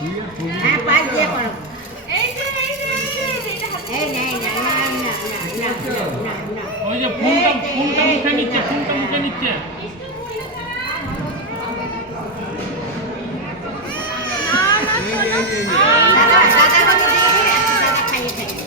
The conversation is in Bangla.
হ্যাঁ পাঁচ দিয়ে করো এই নাই না না না না না না ওই যে ফোনটা মুখে নিচ্ছে দাদা দাদা কত দিয়ে দাদা খাইয়ে খাইয়ে